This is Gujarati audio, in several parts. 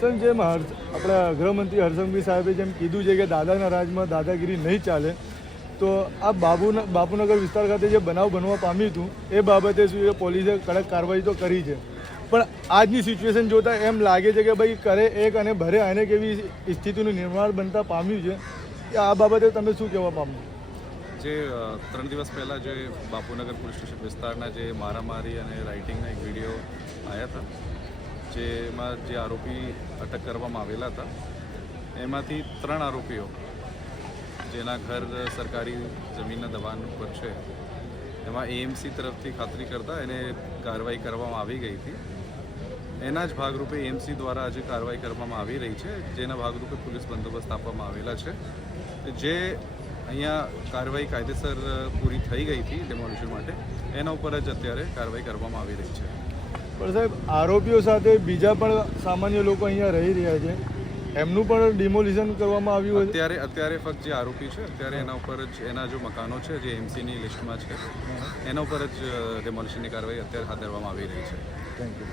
સર જેમ આપણા ગૃહમંત્રી હર્ષંઘવી સાહેબે જેમ કીધું છે કે દાદાના રાજમાં દાદાગીરી નહીં ચાલે, તો આ બાપુનગર વિસ્તાર ખાતે જે બનાવ બનવા પામ્યું હતું એ બાબતે શું છે પોલીસે કડક કાર્યવાહી તો કરી છે, પણ આજની સિચ્યુએશન જોતાં એમ લાગે છે કે ભાઈ કરે એક અને ભરે અનેક એવી સ્થિતિનું નિર્માણ બનતા પામ્યું છે કે આ બાબતે તમે શું કહેવા પામ્યું? જે 3 દિવસ પહેલાં જે બાપુનગર પોલીસ સ્ટેશન વિસ્તારના જે મારામારી અને રાઇટિંગના એક વિડીયો આવ્યા હતા, જેમાં જે આરોપી અટક કરવામાં આવેલા હતા એમાંથી 3 આરોપીઓ જેના ઘર સરકારી જમીનના દબાણ ઉપર છે, એમાં એએમસી તરફથી ખાતરી કરતા એને કાર્યવાહી કરવામાં આવી ગઈ હતી. એના જ ભાગરૂપે એએમસી દ્વારા આજે કાર્યવાહી કરવામાં આવી રહી છે, જેના ભાગરૂપે પોલીસ બંદોબસ્ત આપવામાં આવેલા છે. જે અહીંયા કાર્યવાહી કાયદેસર પૂરી થઈ ગઈ હતી ડેમોલિશન માટે, એના ઉપર જ અત્યારે કાર્યવાહી કરવામાં આવી રહી છે. પણ સાહેબ, આરોપીઓ સાથે બીજા પણ સામાન્ય લોકો અહીંયા રહી રહ્યા છે, એમનું પણ ડિમોલિશન કરવામાં આવ્યું અત્યારે ફક્ત જે આરોપી છે અત્યારે એના ઉપર જ એના જો મકાનો છે જે એમસીની લિસ્ટમાં છે એના ઉપર જ ડેમોલિશનની કાર્યવાહી અત્યારે હાથ ધરવામાં આવી રહી છે. Thank you.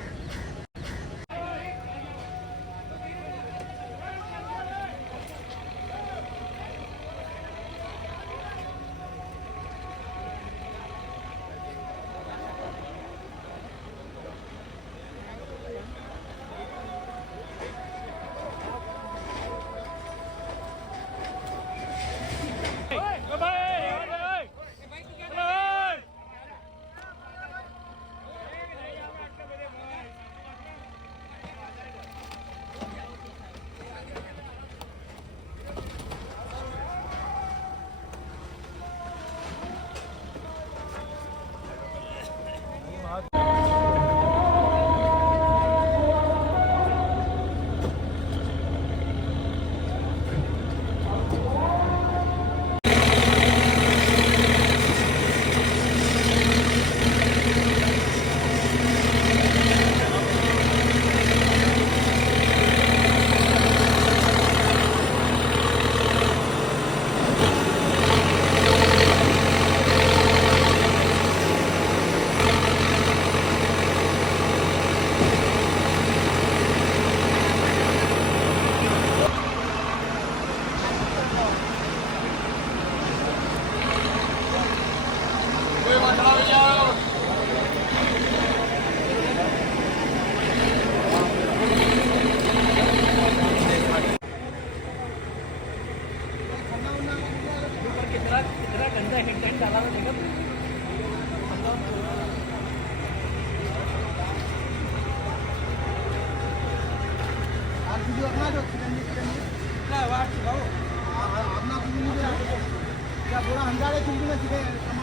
अपना